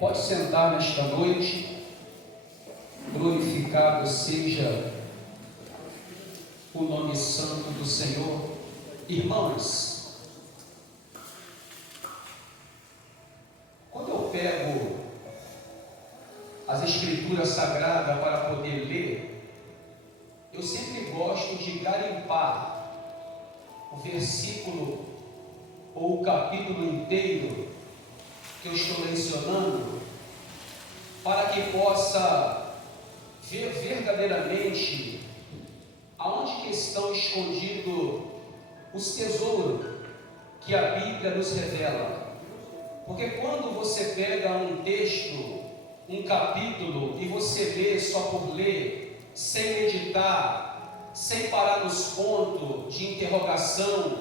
Pode sentar nesta noite. Glorificado seja o nome santo do Senhor. Irmãos, quando eu pego as Escrituras Sagradas para poder ler, eu sempre gosto de garimpar o versículo ou o capítulo inteiro que eu estou mencionando, para que possa ver verdadeiramente aonde que estão escondidos os tesouros que a Bíblia nos revela. Porque quando você pega um texto, um capítulo, e você lê só por ler, sem meditar, sem parar nos pontos de interrogação,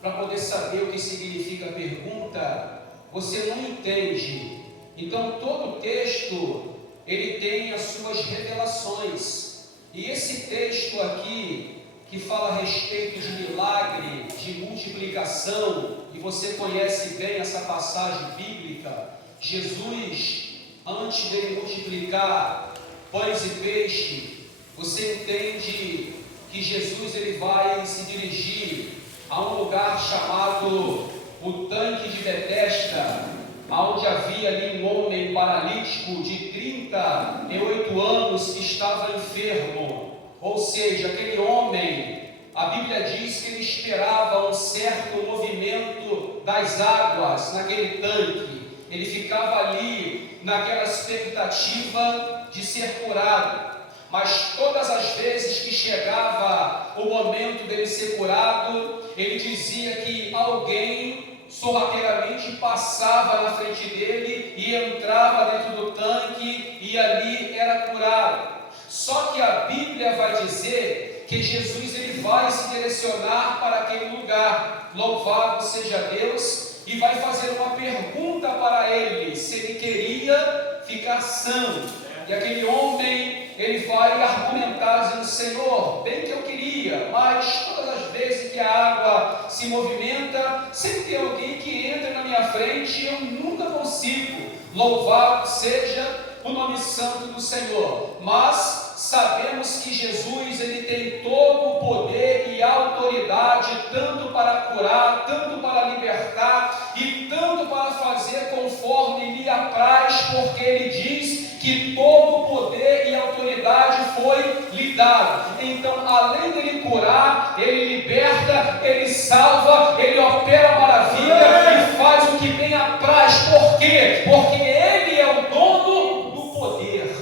para poder saber o que significa a pergunta, você não entende. Então todo texto, ele tem as suas revelações, e esse texto aqui, que fala a respeito de milagre, de multiplicação, e você conhece bem essa passagem bíblica. Jesus, antes de multiplicar pães e peixe, você entende que Jesus ele vai se dirigir a um lugar chamado o tanque de Betesda, onde havia ali um homem paralítico de 38 anos que estava enfermo. Ou seja, aquele homem, a Bíblia diz que ele esperava um certo movimento das águas naquele tanque. Ele ficava ali naquela expectativa de ser curado. Mas todas as vezes que chegava o momento dele ser curado, ele dizia que alguém sorrateiramente passava na frente dele e entrava dentro do tanque e ali era curado. Só que a Bíblia vai dizer que Jesus ele vai se direcionar para aquele lugar, louvado seja Deus, e vai fazer uma pergunta para ele, se ele queria ficar são. E aquele homem, ele vai argumentar dizendo: Senhor, bem que eu queria, mas todas as vezes que a água se movimenta, sempre tem alguém que entra na minha frente e eu nunca consigo. Louvado seja o nome santo do Senhor. Mas sabemos que Jesus ele tem todo o poder e autoridade, tanto para curar, tanto para libertar e tanto para fazer conforme lhe apraz, porque ele diz que todo o poder e autoridade foi lhe dado. Então, além dele curar, ele liberta, ele salva, ele opera maravilha e faz o que bem apraz. Por quê? Porque ele é o dono do poder.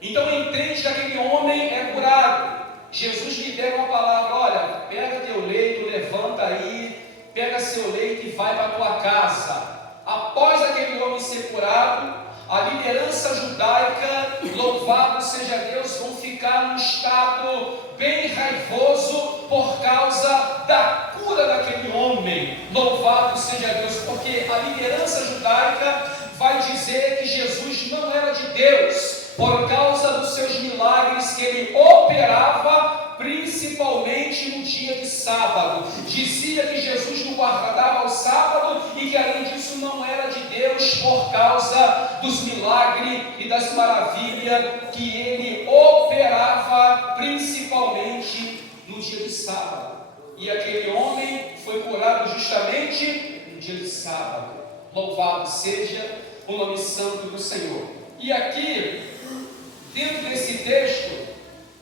Então entende que aquele homem é curado. Jesus lhe deu uma palavra: olha, pega teu leito, levanta aí, pega seu leito e vai para a tua casa. Após aquele homem ser curado, a liderança judaica, louvado seja Deus, vão ficar num estado bem raivoso por causa da cura daquele homem. Louvado seja Deus, porque a liderança judaica vai dizer que Jesus não era de Deus, por causa dos seus milagres que ele operava, principalmente no dia de sábado. Dizia que Jesus não guardava o sábado e que além disso não era de Deus, por causa dos milagres e das maravilhas que ele operava, principalmente no dia de sábado. E aquele homem foi curado justamente no dia de sábado. Louvado seja o nome santo do Senhor. E aqui, dentro desse texto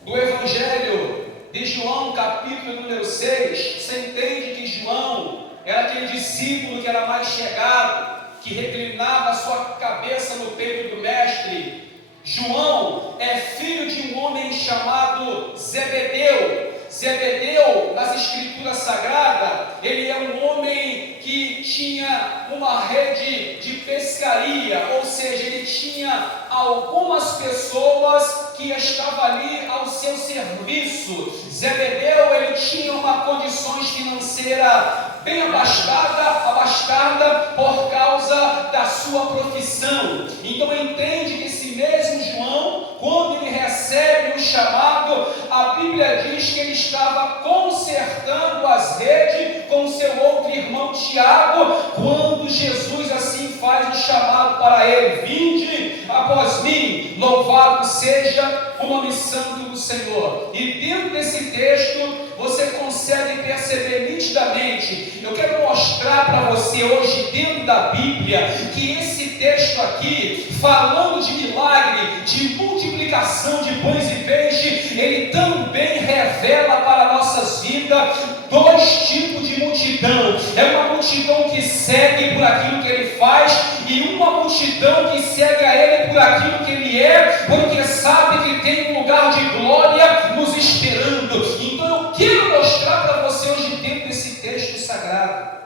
do Evangelho de João, capítulo número 6, você entende que João era aquele discípulo que era mais chegado, que reclinava a sua cabeça no peito do mestre. João é filho de um homem chamado Zebedeu. Zebedeu, nas Escrituras Sagradas, ele é um homem que tinha uma rede de pescaria, ou seja, ele tinha algumas pessoas que estavam ali ao seu serviço. Zebedeu, ele tinha uma condições financeiras bem abastada por causa da sua profissão. Então entende que esse mesmo João, quando ele recebe o chamado, a Bíblia diz que ele estava consertando as redes com seu outro irmão Tiago, quando Jesus assim fala faz um chamado para ele: vinde após mim, louvado seja o nome santo do Senhor. E dentro desse texto você consegue perceber nitidamente. Eu quero mostrar para você hoje, dentro da Bíblia, que esse texto aqui, falando de milagre, de multiplicação de pães e peixes, ele também revela para nossas vidas dois tipos de multidão. É uma multidão que segue por aquilo que ele faz, e uma multidão que segue a ele por aquilo que ele é, porque sabe que tem um lugar de glória nos esperando. Então eu quero mostrar para você hoje, dentro desse texto sagrado,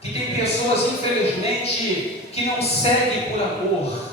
que tem pessoas, infelizmente, que não seguem por amor,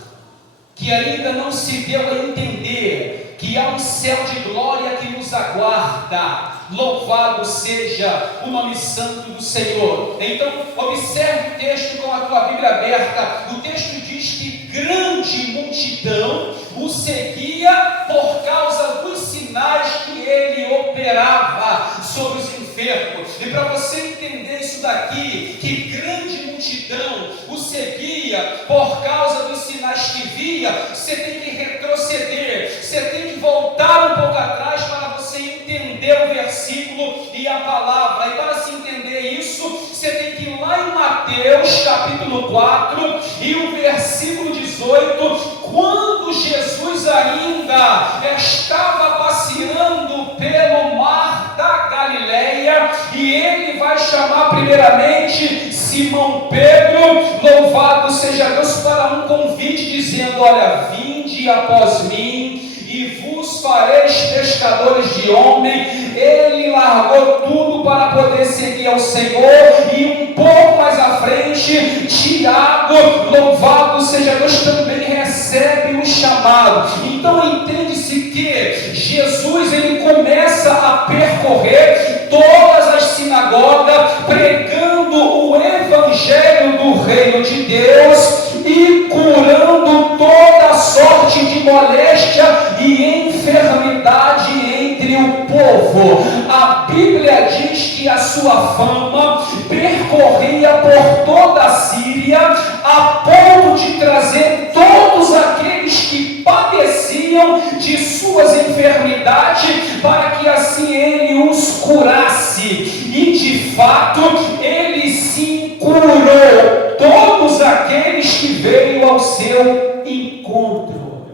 que ainda não se deu a entender que há um céu de glória que nos aguarda. Louvado seja o nome santo do Senhor. Então observe o texto com a tua Bíblia aberta. O texto diz que grande multidão o seguia por causa dos sinais que ele operava sobre os enfermos. E para você entender isso daqui, que grande multidão o seguia por causa dos sinais que via, você tem que retroceder, você tem que voltar um pouco atrás para você entender o versículo e a palavra. E para se entender isso, você tem que ir lá em Mateus capítulo 4 e o versículo 18, quando Jesus ainda estava passeando pelo mar da Galileia, e ele vai chamar primeiramente Simão Pedro, louvado seja Deus, para um convite, dizendo: olha, vinde após mim e vos fareis pescadores de homem. Ele largou tudo para poder seguir ao Senhor, e um pouco mais à frente, Tiago, louvado seja Deus, também recebe um chamado. Então entende-se que Jesus, ele começa a percorrer todas as sinagogas, pregando o evangelho do reino de Deus e curando toda sorte de moléstia e enfermidade entre o povo. A Bíblia diz que a sua fama percorria por toda a Síria, a ponto de trazer todos aqueles que padeciam de suas enfermidades, para que assim ele os curasse. E de fato ele sim curou todos aqueles que veio ao seu encontro.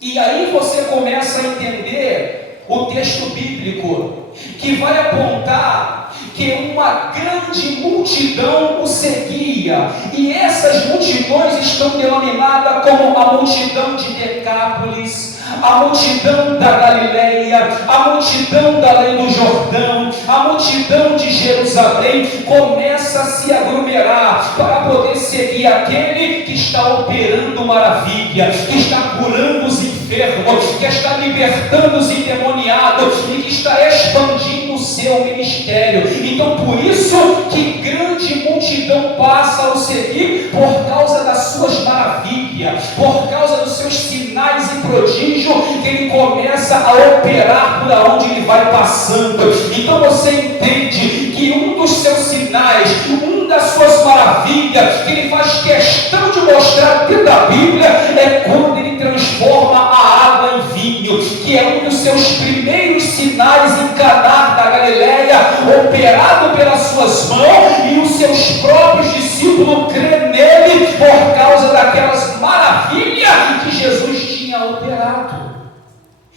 E aí você começa a entender o texto bíblico, que vai apontar que uma grande multidão o seguia, e essas multidões estão denominadas como a multidão de Decápolis, a multidão da Galileia, a multidão da além do Jordão, a multidão de Jerusalém começa a se aglomerar para poder seguir aquele que está operando maravilha, que está curando os enfermos, que está libertando os endemoniados e que está expandindo o seu ministério. Então por isso que grande multidão passa a o seguir, por causa das suas maravilhas, por causa dos seus sinais e prodígios que ele começa a operar por onde ele vai passando. Então você entende que um dos seus sinais, uma das suas maravilhas que ele faz questão de mostrar dentro da Bíblia, é quando ele transforma a água em vinho, que é um dos seus primeiros sinais em Caná da Galileia, operado pelas suas mãos, e os seus próprios discípulos creem nele por causa daquelas maravilhas que Jesus tinha operado.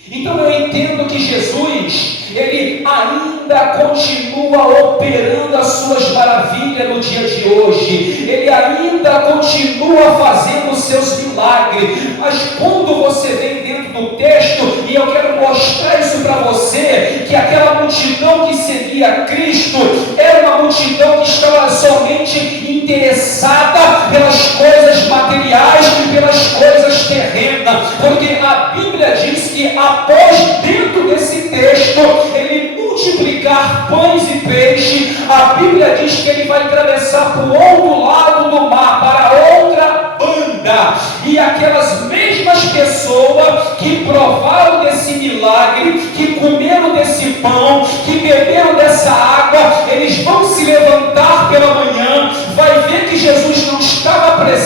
Então eu entendo que Jesus, ele ainda continua operando as suas maravilhas no dia de hoje, ele ainda continua fazendo os seus milagres. Mas quando você vem dentro do texto, e eu quero mostrar isso para você, que aquela multidão que seguia Cristo era uma multidão que estava somente interessada pelas coisas materiais, pelas coisas terrenas, porque a Bíblia diz que após, dentro desse texto, ele multiplicar pães e peixes, a Bíblia diz que ele vai atravessar para o outro lado do mar, para outra banda, e aquelas mesmas pessoas que provaram desse milagre, que comeram desse pão, que beberam dessa água, eles vão se levantar pela manhã, vai ver que Jesus não estava presente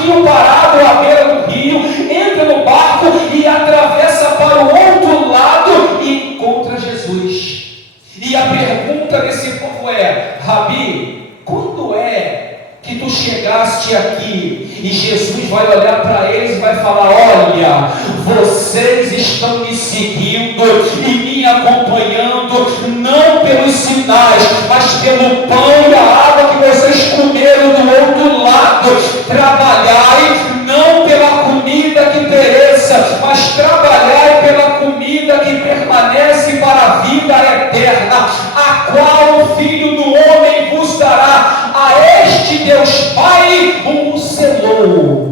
barquinho parado à beira do rio, entra no barco e atravessa para o outro lado e encontra Jesus. E a pergunta desse povo é: Rabi, quando é que tu chegaste aqui? E Jesus vai olhar para eles e vai falar: olha, vocês estão me seguindo e me acompanhando não pelos sinais, mas pelo pão e a água que vocês comeram do outro lado. Trabalhai não pela comida que pereça, mas trabalhai pela comida que permanece para a vida eterna, a qual o Filho do Homem vos dará. A este Deus Pai o selou.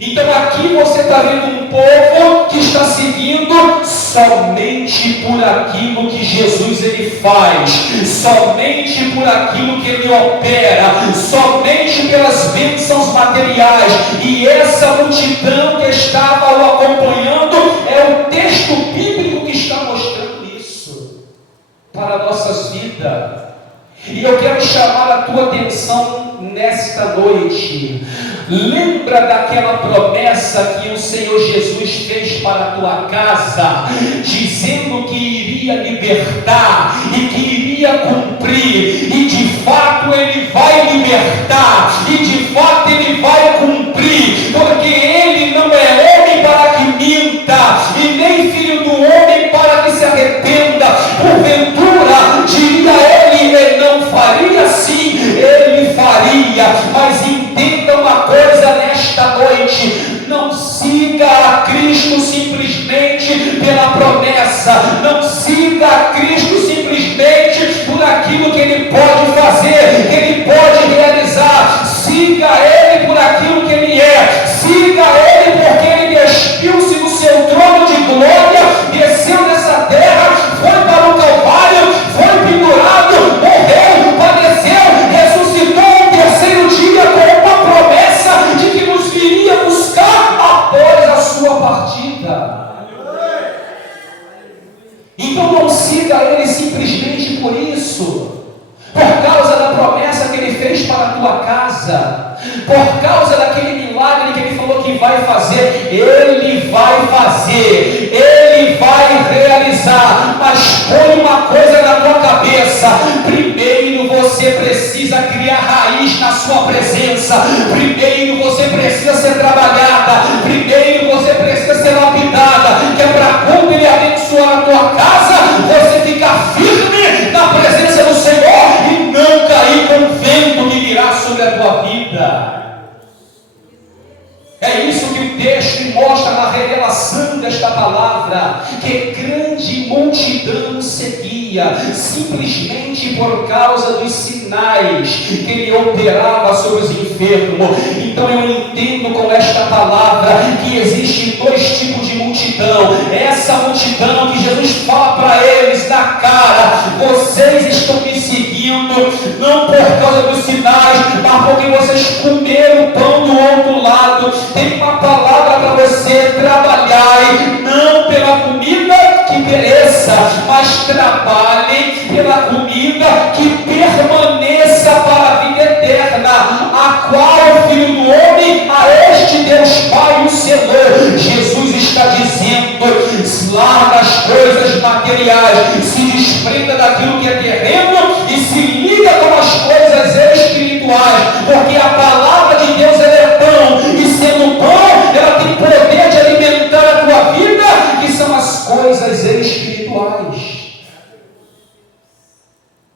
Então aqui você está vendo um povo que está seguindo somente por aquilo que Jesus ele faz, somente por aquilo que ele opera, somente pelas bênçãos materiais. E essa multidão que estava o acompanhando é o texto bíblico que está mostrando isso para nossas vidas. E eu quero chamar a tua atenção nesta noite. Lembra daquela promessa que o Senhor Jesus fez para a tua casa, dizendo que iria libertar e que iria cumprir, e de fato Ele vai libertar, e de fato Ele vai cumprir, porque Ele não é homem para que minta, e nem filho do homem para que se arrependa. Porventura, diria Ele não faria assim, Ele faria. Mas entenda uma coisa nesta noite: não siga a Cristo simplesmente pela promessa, não siga a Cristo simplesmente por aquilo que Ele pode fazer, que Ele pode realizar. Siga Ele por aquilo que Ele é, siga Ele porque Ele despiu-se do seu trono de glória, desceu nessa terra, foi para o Calvário, foi pendurado, morreu, padeceu, ressuscitou no terceiro dia com uma promessa de que nos viria buscar após a sua partida. Então não siga Ele simplesmente por isso, por causa da promessa que Ele fez para a tua casa, por causa daquele milagre que Ele falou que vai fazer. Ele vai fazer, Ele vai realizar. Mas põe uma coisa na tua cabeça: primeiro você precisa criar raiz na sua presença, primeiro você precisa ser trabalhada, primeiro você precisa ser lapidada, que é para quando Ele abençoar a tua casa, você ficar firme na presença do Senhor e não cair com o vento que virá sobre a tua vida. É isso que o texto mostra na revelação desta palavra, que grande multidão seguia, simplesmente por causa dos sinais que Ele operava sobre os enfermos. Então eu entendo com esta palavra que existem dois tipos de multidão. Essa multidão que Jesus fala para eles na cara: vocês estão me seguindo não por causa dos sinais, mas porque vocês comeram o pão do outro lado. Tem uma palavra para você: trabalhai não pela comida que pereça, mas trabalhem pela comida que permaneça para a vida eterna, a qual o Filho do Homem, a este Deus Pai o selou. Jesus está dizendo: larga as coisas materiais, se desprenda daquilo que é terreno e se liga com as coisas espirituais, porque a palavra de Deus é pão, e sendo pão, ela tem poder de alimentar a tua vida, que são as coisas espirituais.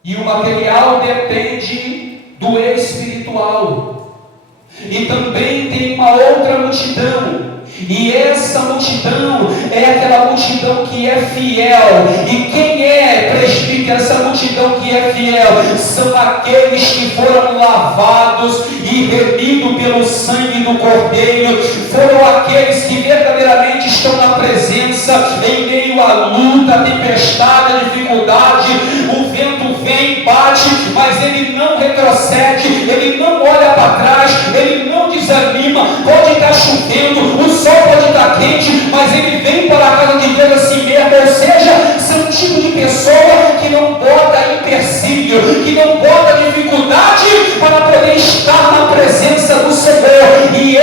E o material depende do espiritual. E também tem uma outra multidão, e essa multidão é aquela multidão que é fiel. E quem é, presbítero, essa multidão que é fiel? São aqueles que foram lavados e remidos pelo sangue do Cordeiro. Foram aqueles que verdadeiramente estão na presença em meio à luta, tempestade, à dificuldade. O vento vem, bate, mas ele não retrocede, ele não olha para trás, ele não desanima. Pode estar chovendo, o sol pode estar quente, mas ele vem para a casa de Deus assim mesmo. Ou seja, são um tipo de pessoa que não bota empecilho, que não bota dificuldade para poder estar na presença do Senhor. E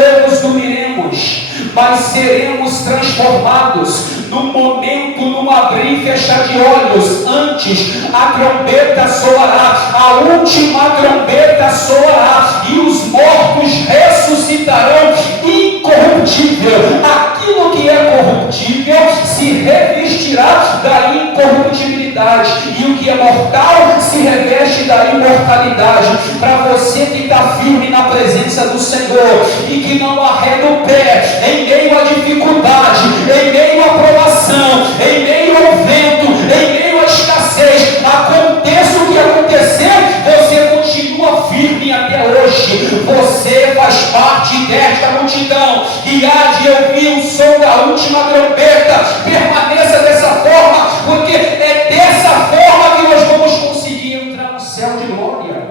erros dormiremos, mas seremos transformados no momento, num abrir e fechar de olhos. Antes a trombeta soará, a última trombeta soará, e os mortos ressuscitarão incorruptível. Aquilo que é corruptível se revestirá da incorruptibilidade, e o que é mortal se reveste da imortalidade. Para você que está firme na presença do Senhor e que não arreda o pé em meio à dificuldade, em meio à provação, em meio ao vento, em meio à escassez, aconteça o que acontecer, você continua firme até hoje. Você faz parte desta multidão e há de ouvir o som da última trombeta. Permaneça dessa forma, porque é dessa forma que nós vamos conseguir entrar no céu de glória.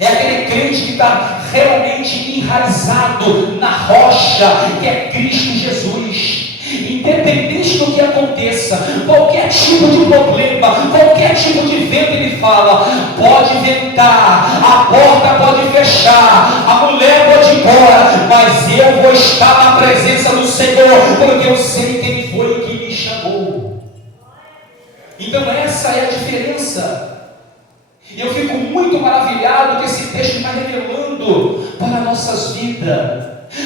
É aquele crente que está realmente enraizado na rocha, que é Cristo Jesus. Independente do que aconteça, qualquer tipo de problema, qualquer tipo de vento, ele fala: pode ventar, a porta pode fechar, a mulher pode ir embora, mas eu vou estar na presença do Senhor, porque eu sei quem foi que me chamou. Então essa é a diferença. E eu fico muito maravilhado que esse texto está revelando para nossas vidas,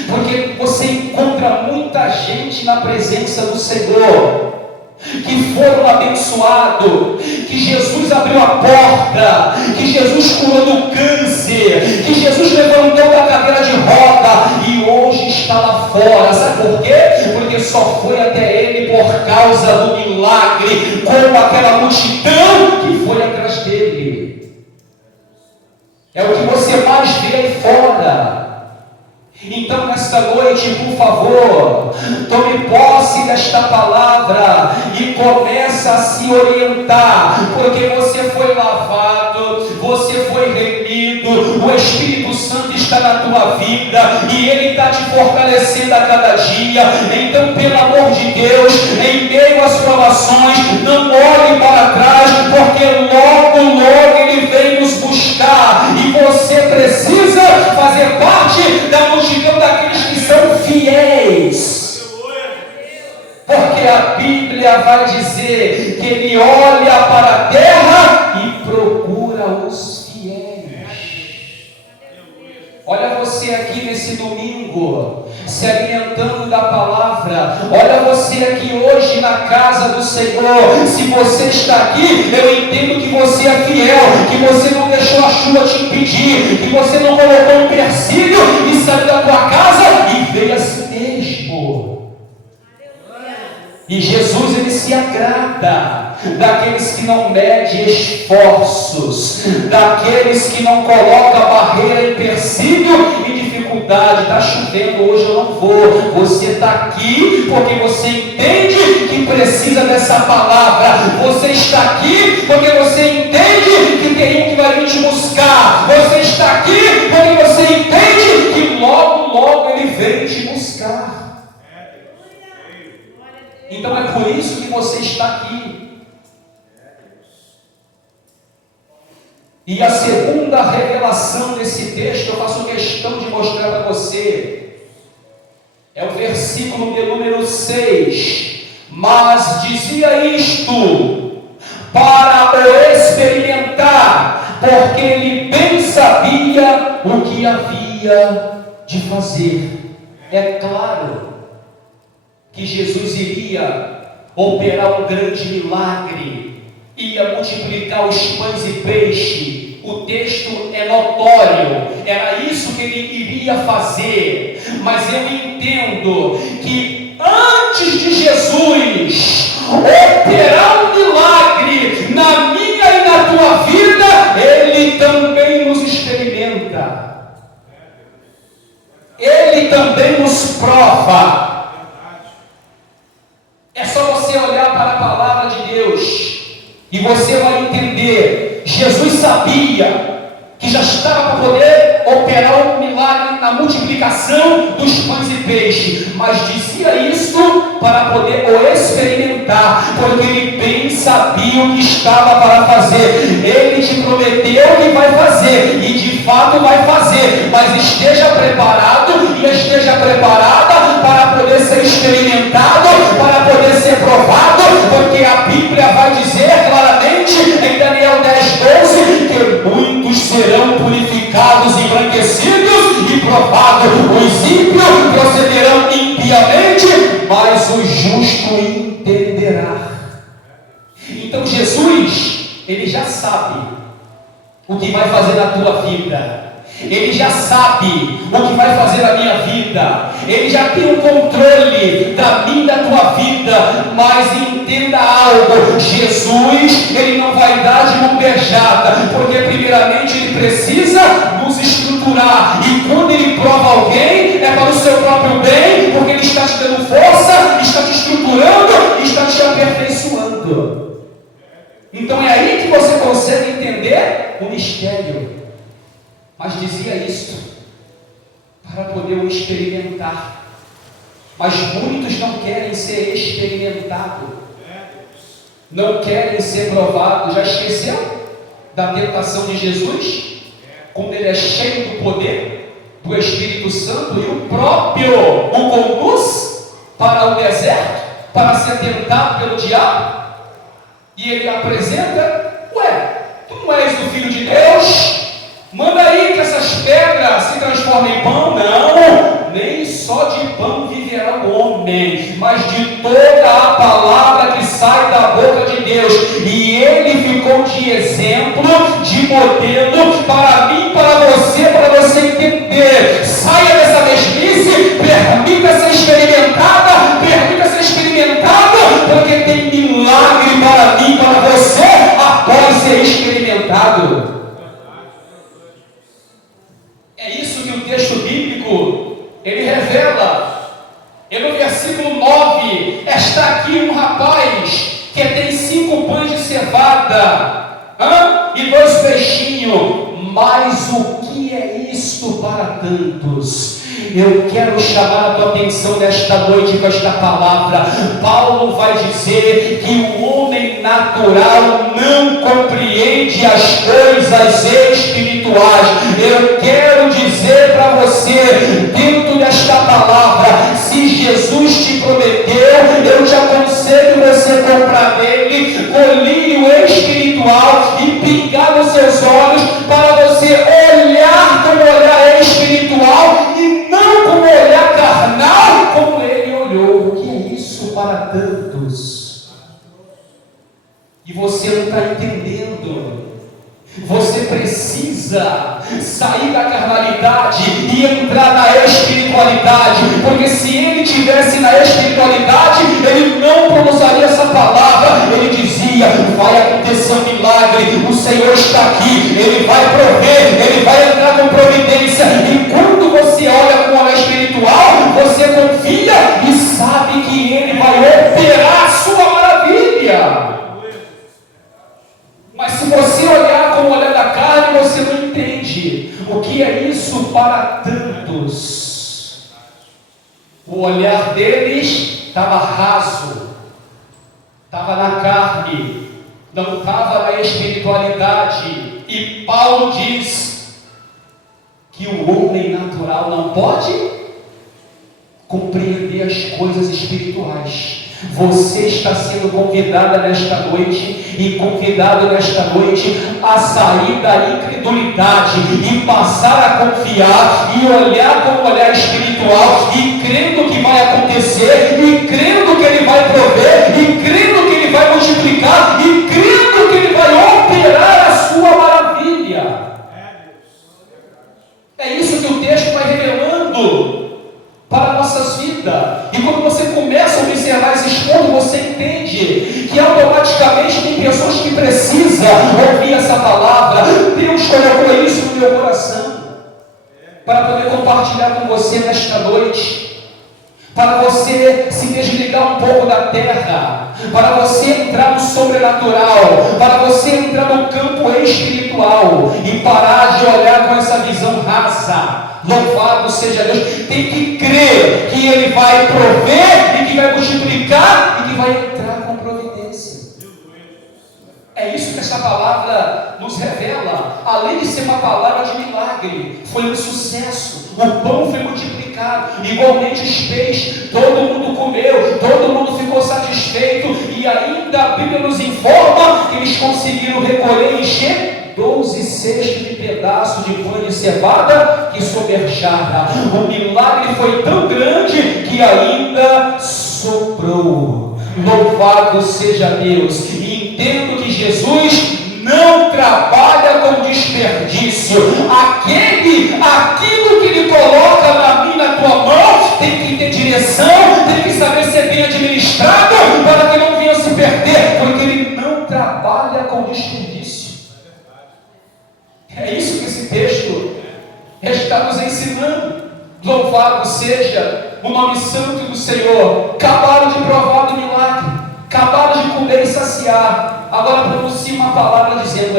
porque você encontra muita gente na presença do Senhor que foram abençoados, que Jesus abriu a porta, que Jesus curou do câncer, que Jesus levantou da cadeira de roda e hoje está lá fora. Sabe por quê? Porque só foi até ele por causa do milagre, como aquela multidão que foi atrás dele. É o que você mais vê aí fora. Então, nesta noite, por favor, tome posse desta palavra e comece a se orientar, porque você foi lavado, você foi remido, o Espírito Santo está na tua vida e ele está te fortalecendo a cada dia. Então, pelo amor de Deus, em meio às provações, não olhe para trás, porque logo ele vem nos buscar e você precisa fazer parte da multidão daqueles que são fiéis, porque a Bíblia vai dizer que ele olha para a terra e procura os fiéis. Olha você aqui nesse domingo, se alimentando da palavra. Olha você aqui hoje na casa do Senhor. Se você está aqui, eu entendo que você é fiel, que você não deixou a chuva te impedir, que você não colocou um empecilho e saiu da tua casa e veio a si mesmo. E Jesus, ele se agrada daqueles que não medem esforços, daqueles que não colocam barreira, empecilho e dificuldade. Está chovendo hoje, eu não vou. Você está aqui porque você entende que precisa dessa palavra. Você está aqui porque você entende que tem um que vai vir te buscar. Você está aqui porque você entende que logo ele vem te buscar. Então é por isso que você está aqui. E a segunda revelação desse texto, eu faço questão de mostrar para você, é o versículo de número 6. Mas dizia isto para o experimentar, porque ele bem sabia o que havia de fazer. É claro que Jesus iria operar um grande milagre, ia multiplicar os pães e peixe. O texto é notório, era isso que ele iria fazer. Mas eu entendo que antes de Jesus operar um milagre na minha e na tua vida, ele também nos experimenta, ele também nos prova. É só você olhar para a palavra de Deus e você vai entender. Jesus sabia que já estava para poder operar um milagre na multiplicação dos pães e peixes, mas dizia isso para poder o experimentar, porque ele bem sabia o que estava para fazer. Ele te prometeu que vai fazer, e de fato vai fazer, mas esteja preparado e esteja preparada para poder ser experimentado, para poder ser provado, porque a Bíblia vai dizer claramente em Daniel 10:12 que muitos serão purificados, embranquecidos e provados. Os ímpios procederão impiamente, mas o justo entenderá. Então Jesus, ele já sabe o que vai fazer na tua vida. Ele já sabe o que vai fazer na minha vida. Ele já tem o controle da minha e da tua vida. Mas entenda algo: Jesus, ele não vai dar de mão beijada, porque primeiramente ele precisa nos estruturar. E quando ele prova alguém, é para o seu próprio bem, porque ele está te dando força, está te estruturando, está te aperfeiçoando. Então é aí que você consegue entender o mistério. Mas dizia isto para poder o experimentar. Mas muitos não querem ser experimentados, não querem ser provados. Já esqueceu da tentação de Jesus? Quando ele é cheio do poder do Espírito Santo e o próprio o conduz para o deserto para ser tentado pelo diabo. E ele apresenta: ué, tu não és o Filho de Deus? Manda aí que essas pedras se transformem em pão. Não, nem só de pão viverá o homem, mas de toda a palavra que sai da boca de Deus. E ele ficou de exemplo, de modelo para mim, para você entender. Saia dessa mesmice, permita ser experimentada, porque tem milagre para mim, para você, após ser experimentado. É isso que o texto bíblico, ele revela. E no versículo 9, está aqui um rapaz que tem 5 pães de cevada e 2 peixinhos. Mas o que é isto para tantos? Eu quero chamar a tua atenção nesta noite com esta palavra. Paulo vai dizer que o homem natural não compreende as coisas espirituais. Eu quero dizer para você, dentro desta palavra, se Jesus te prometeu, eu te aconselho você comprar dele colírio espiritual e pingar nos seus olhos para você olhar como olhar espiritual e não como olhar carnal, como ele olhou. O que é isso para tantos? E você não está entendendo. Você precisa sair da carnalidade e entrar na espiritualidade, porque se ele tivesse na espiritualidade, ele não pronunciaria essa palavra. Ele dizia: vai acontecer um milagre, o Senhor está aqui, ele vai prover, ele vai entrar com providência. E quando você olha com o olhar espiritual, você confia e sabe que ele vai operar a sua maravilha. Mas se você olhar com o olhar da carne, você não entende o que é isso para tantos. O olhar deles estava raso, estava na carne, não estava na espiritualidade. E Paulo diz que o homem natural não pode compreender as coisas espirituais. Você está sendo convidada nesta noite e convidado nesta noite a sair da incredulidade e passar a confiar e olhar com o olhar espiritual e crendo que vai acontecer e crendo que ele vai prover e crendo que ele vai multiplicar e crendo que ele vai operar a sua maravilha. É isso que o texto vai revelando para nossas vidas. E quando você começa a observar esses pontos, você entende que automaticamente tem pessoas que precisam ouvir essa palavra. Deus colocou isso no meu coração para poder compartilhar com você nesta noite, para você se desligar um pouco da terra, para você entrar no sobrenatural, para você entrar no campo espiritual e parar de olhar com essa visão rasa. Louvado seja Deus. Tem que crer que ele vai prover e que vai multiplicar e que vai entrar com providência. É isso que essa palavra nos revela. além de ser uma palavra de milagre, foi um sucesso. O pão foi multiplicado, igualmente os peixes, todo mundo comeu, todo mundo ficou satisfeito, e ainda a Bíblia nos informa que eles conseguiram recolher e encher 12 cestos de pedaços de pão de cevada que soberjara. O milagre foi tão grande que ainda sobrou. Louvado seja Deus. E entendo que Jesus não trabalha com desperdício. Aquilo que Ele coloca na minha, na tua mão, tem que ter direção, tem que saber ser bem administrado, para que não venha se perder, porque Ele não trabalha com desperdício. É isso que esse texto está nos ensinando. Louvado seja o nome santo do Senhor. Acabaram de provar do milagre, acabaram de comer e saciar, agora pronuncia uma palavra dizendo: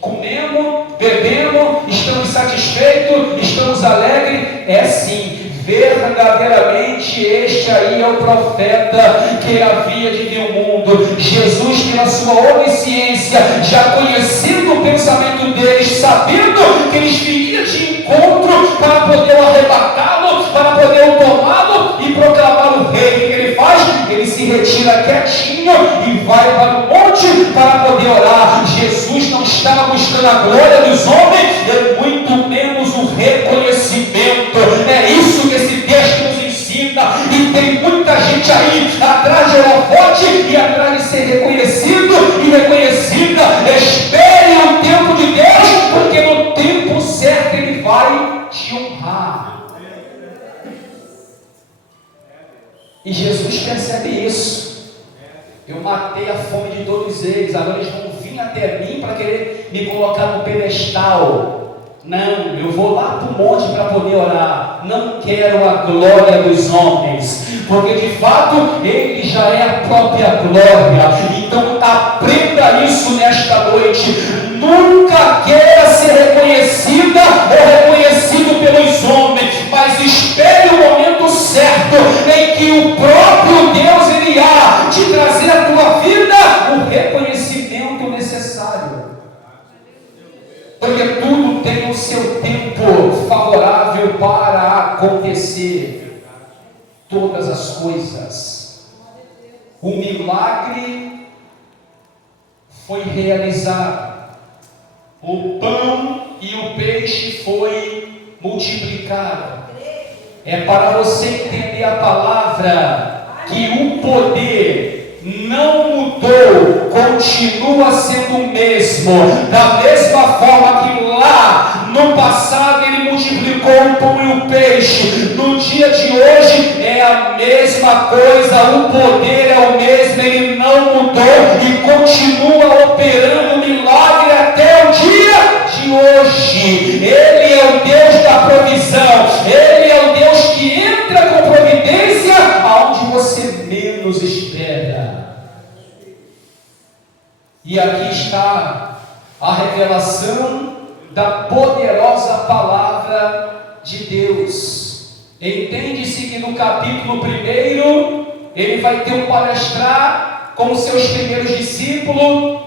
comemos, bebemos, estamos satisfeitos, estamos alegres. É sim, verdadeiramente este aí é o profeta que havia de vir ao mundo. Jesus, pela sua onisciência, já conhecendo o pensamento deles, sabendo que eles viriam de encontro para poder arrebatá-lo, para poder tomá-lo e proclamar o rei. O que ele faz? Ele se retira quietinho e vai para o monte para poder orar. Jesus não estava buscando a glória dos homens, e muito menos o reconhecimento. É isso que esse texto nos ensina. E tem muita gente aí atrás de holofote e atrás de ser reconhecido e reconhecida. Espere o tempo de Deus, porque no tempo certo Ele vai te honrar. E Jesus percebe isso. Eu matei a fome de todos eles, agora eles vão vir até mim para querer me colocar no pedestal. Não, eu vou lá para o monte para poder orar. Não quero a glória dos homens, porque de fato Ele já é a própria glória. Então aprenda isso nesta noite. Nunca queira ser reconhecida ou reconhecido pelos homens, mas espere o momento certo em que o próprio Deus Ele há de trazer à tua vida o reconhecimento necessário. Porque tudo tem o seu tempo favorável para acontecer. Todas as coisas. O milagre foi realizado. O pão e o peixe foi multiplicado. É para você entender a palavra que o poder não mudou, continua sendo o mesmo. Da mesma forma que lá no passado Ele multiplicou o pão e o peixe, no dia de hoje é a mesma coisa. O poder é o mesmo, Ele não mudou e continua operando milagre até o dia de hoje. Ele é o Deus da provisão, Ele é o Deus que entra com providência aonde você menos espera. E aqui está a revelação da poderosa palavra de Deus. Entende-se que no capítulo 1 ele vai ter um palestrar com os seus primeiros discípulos,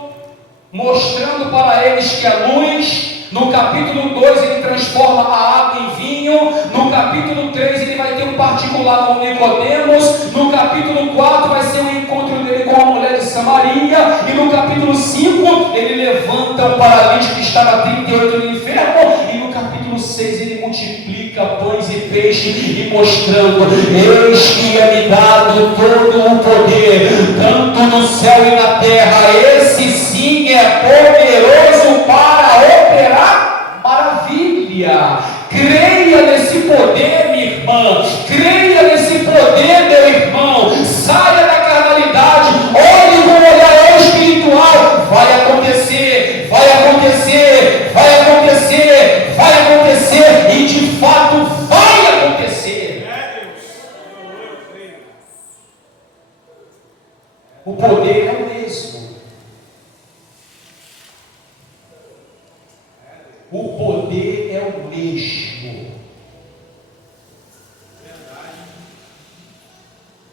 mostrando para eles que a luz. No capítulo 2 ele transforma a água em vinho. No capítulo 3 ele vai ter um particular com Nicodemos. No capítulo 4 vai ser um encontro dele com a mulher de Samaria. E no capítulo 5 ele levanta o paralítico que estava 38 no inferno. E no capítulo 6 ele multiplica pães e peixes, e mostrando: eis que é me dado todo o poder, tanto no céu e na terra. Esse sim é poderoso para operar maravilha. Creia nesse poder, minha irmã. Creia nesse poder, meu irmão. Saia da carnalidade. Olhe com o olhar espiritual. Vai acontecer, vai acontecer, vai acontecer, vai acontecer. E de fato vai acontecer. O poder é o mesmo. O poder é o mesmo.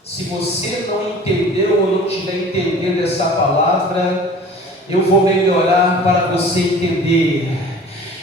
Se você não entendeu ou não estiver entendendo essa palavra, Eu vou melhorar para você entender.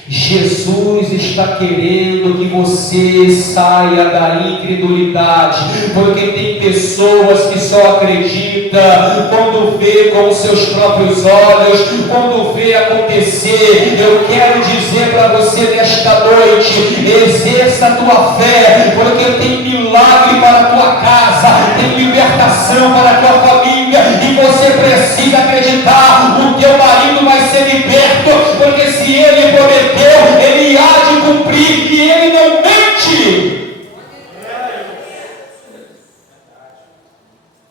Jesus está querendo que você saia da incredulidade, porque tem pessoas que só acreditam quando vê com os seus próprios olhos, quando vê acontecer. Eu quero dizer para você nesta noite: exerça a tua fé, porque tem milagre para a tua casa, tem libertação para a tua família, e você precisa acreditar. O teu marido vai ser liberto, porque se ele prometeu, ele há de cumprir, e ele não mente.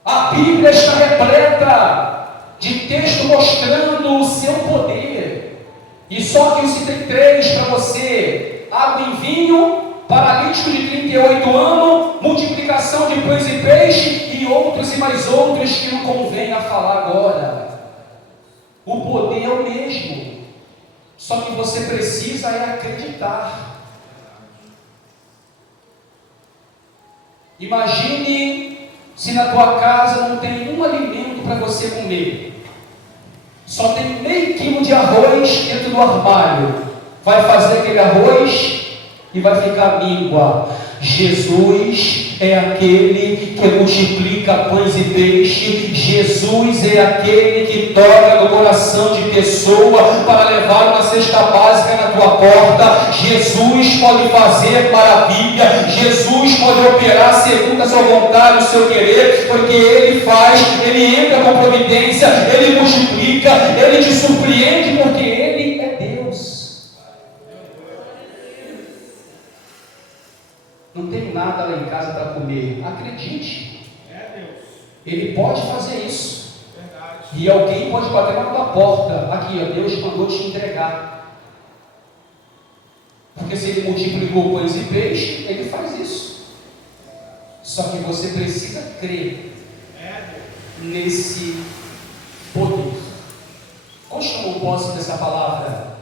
A Bíblia está repleta de texto mostrando o seu poder, e só que eu citei 3 para você: água em vinho, paralítico de 38 anos, multiplicação de pães e peixe, e outros e mais outros que não convém a falar agora. O poder é o mesmo, só que você precisa acreditar. Imagine se na tua casa não tem um alimento para você comer, só tem meio quilo de arroz dentro do armário. Vai fazer aquele arroz e vai ficar míngua. Jesus é aquele que multiplica pães e peixe. Jesus é aquele que toca no coração de pessoa para levar uma cesta básica na tua porta. Jesus pode fazer maravilha. Jesus pode operar segundo a sua vontade, o seu querer, porque Ele faz, Ele entra com providência, Ele multiplica, Ele te surpreende, porque Ele é Deus. Não tenho nada lá em casa para comer. Acredite, Ele pode fazer isso. E alguém pode bater na tua porta: aqui, ó, Deus mandou te entregar. Porque se Ele multiplicou pães e peixe, Ele faz isso. Só que você precisa crer nesse poder. Quantos tomam posse dessa palavra?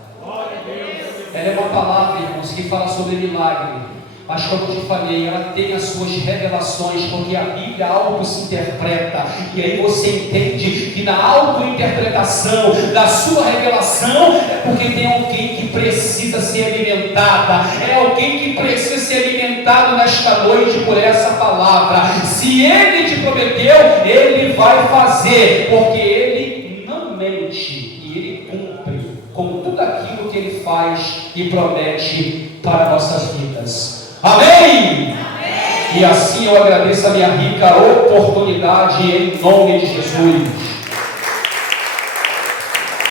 Ela é uma palavra, irmãos, que fala sobre milagre. Mas como eu te falei, ela tem as suas revelações, porque a Bíblia auto se interpreta, e aí você entende que na auto-interpretação da sua revelação é porque tem alguém que precisa ser alimentada, é alguém que precisa ser alimentado nesta noite por essa palavra. Se Ele te prometeu, Ele vai fazer, porque Ele não mente, e Ele cumpre com tudo aquilo que Ele faz e promete para nossas vidas. Amém? Amém! E assim eu agradeço a minha rica oportunidade em nome de Jesus.